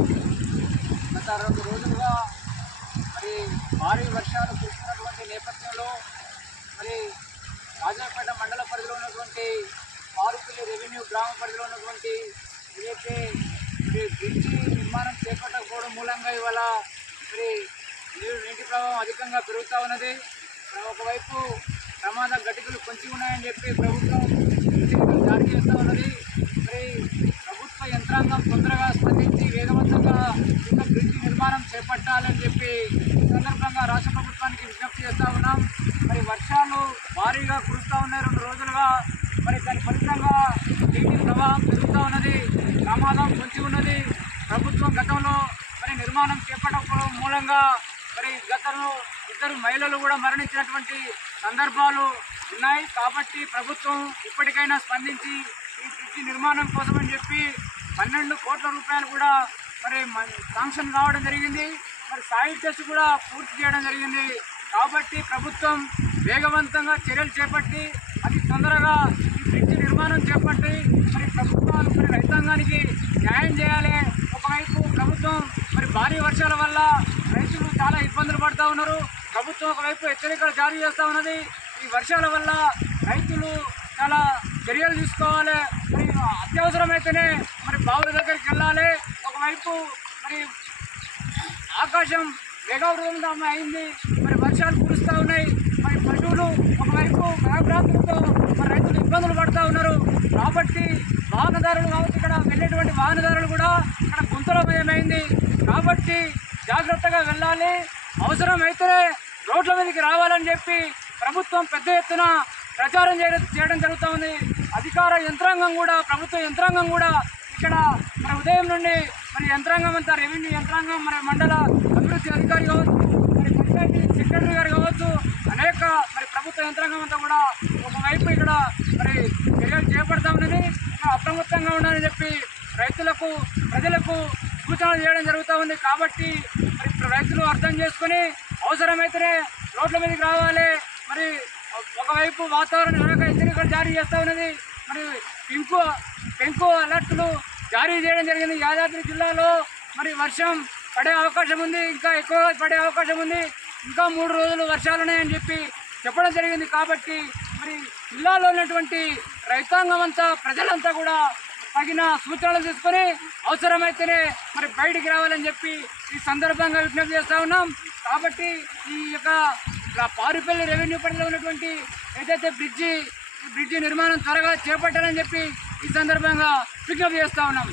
గత 2 రోజులుగా మరి భారీ వర్షాలు కురుస్తున్నటువంటి నేపథ్యంలో మరి రాజాపేట మండల పరిధిలో ఉన్నటువంటి పారుపల్లి రెవెన్యూ గ్రామ పరిధిలో ఉన్నటువంటి ఏదైతే బ్రిడ్జి నిర్మాణం చేపట్టకపోవడం మూలంగా ఇవాళ మరి నీటి ప్రవాహం అధికంగా పెరుగుతూ ఉన్నది. ఒకవైపు ప్రమాద ఘటికలు పొంచి ఉన్నాయని చెప్పి ప్రభుత్వం జారీ చేస్తూ ఉన్నది. మరి ప్రభుత్వ యంత్రాంగం తొందరగా స్పందించి వేగవంతంగా ఇంకా బ్రిడ్జి నిర్మాణం చేపట్టాలని చెప్పి ఈ సందర్భంగా రాష్ట్ర ప్రభుత్వానికి విజ్ఞప్తి చేస్తూ ఉన్నాం. మరి వర్షాలు భారీగా కురుస్తూ ఉన్నాయి 2 రోజులుగా. మరి దాని ఫలితంగా నీటి ప్రవాహం పెరుగుతూ ఉన్నది, ప్రమాదం పొంచి ఉన్నది. ప్రభుత్వం గతంలో మరి నిర్మాణం చేపట్టకపోవడం మూలంగా మరి గతంలో 2 మహిళలు కూడా మరణించినటువంటి సందర్భాలు ఉన్నాయి. కాబట్టి ప్రభుత్వం ఇప్పటికైనా స్పందించి ఈ బ్రిడ్జి నిర్మాణం కోసమని చెప్పి 12 కోట్ల రూపాయలు కూడా మరి శాంక్షన్ కావడం జరిగింది. మరి సాయిల్ టెస్ట్ కూడా పూర్తి చేయడం జరిగింది. కాబట్టి ప్రభుత్వం వేగవంతంగా చర్యలు చేపట్టి అతి తొందరగా ఈ బ్రిడ్జి నిర్మాణం చేపట్టి మరి ప్రభుత్వాలు మరి రైతాంగానికి న్యాయం చేయాలి. ఒకవైపు ప్రభుత్వం మరి భారీ వర్షాల వల్ల రైతులు చాలా ఇబ్బందులు పడుతూ ఉన్నారు. ప్రభుత్వం ఒకవైపు హెచ్చరికలు జారీ చేస్తూ ఉన్నది. ఈ వర్షాల వల్ల రైతులు చాలా చర్యలు తీసుకోవాలి. మరి అత్యవసరమైతేనే మరి బావుల దగ్గరికి వెళ్ళాలి. ఒకవైపు మరి ఆకాశం వేగవృతంగా అయింది, మరి వర్షాలు కురుస్తూ ఉన్నాయి. మరి పశువులు ఒకవైపు భయభ్రాంతులతో మరి రైతులు ఇబ్బందులు పడుతూ ఉన్నారు. కాబట్టి వాహనదారులు కావచ్చు, ఇక్కడ వెళ్ళేటువంటి వాహనదారులు కూడా ఇక్కడ గుంతలమయమైంది. కాబట్టి జాగ్రత్తగా వెళ్ళాలి. అవసరమైతేనే రోడ్ల మీదకి రావాలని చెప్పి ప్రభుత్వం పెద్ద ఎత్తున ప్రచారం చేయడం జరుగుతూ ఉంది. అధికార యంత్రాంగం కూడా, ప్రభుత్వ యంత్రాంగం కూడా ఇక్కడ మరి ఉదయం నుండి మరి యంత్రాంగం అంతా, రెవెన్యూ యంత్రాంగం, మరి మండల అభివృద్ధి అధికారి కావచ్చు, మరి పంచాయతీ సెక్రటరీ గారు కావచ్చు, అనేక మరి ప్రభుత్వ యంత్రాంగం అంతా కూడా ఒకవైపు ఇక్కడ మరి చర్యలు చేపడతా ఉన్నది. అప్రమత్తంగా ఉండాలని చెప్పి రైతులకు, ప్రజలకు సూచనలు చేయడం జరుగుతూ ఉంది. కాబట్టి మరి రైతులు అర్థం చేసుకుని అవసరమైతేనే రోడ్ల మీదకి రావాలి. మరి ఒకవైపు వాతావరణ శాఖ హెచ్చరికలు జారీ చేస్తూ ఉన్నది. మరి పెంకు అలర్ట్లు జారీ చేయడం జరిగింది. యాదాద్రి జిల్లాలో మరి వర్షం పడే అవకాశం ఉంది, ఇంకా ఎక్కువగా పడే అవకాశం ఉంది. ఇంకా 3 రోజులు వర్షాలు ఉన్నాయని చెప్పి చెప్పడం జరిగింది. కాబట్టి మరి జిల్లాలో ఉన్నటువంటి రైతాంగం అంతా, ప్రజలంతా కూడా తగిన సూచనలు తీసుకొని అవసరమైతేనే మరి బయటికి రావాలని చెప్పి ఈ సందర్భంగా విజ్ఞప్తి చేస్తూ ఉన్నాం. కాబట్టి ఈ యొక్క పారుపల్లి రెవెన్యూ పరిధిలో ఉన్నటువంటి ఏదైతే బ్రిడ్జి నిర్మాణం త్వరగా చేపట్టాలని చెప్పి ఈ సందర్భంగా విజ్ఞప్తి చేస్తూ ఉన్నాం.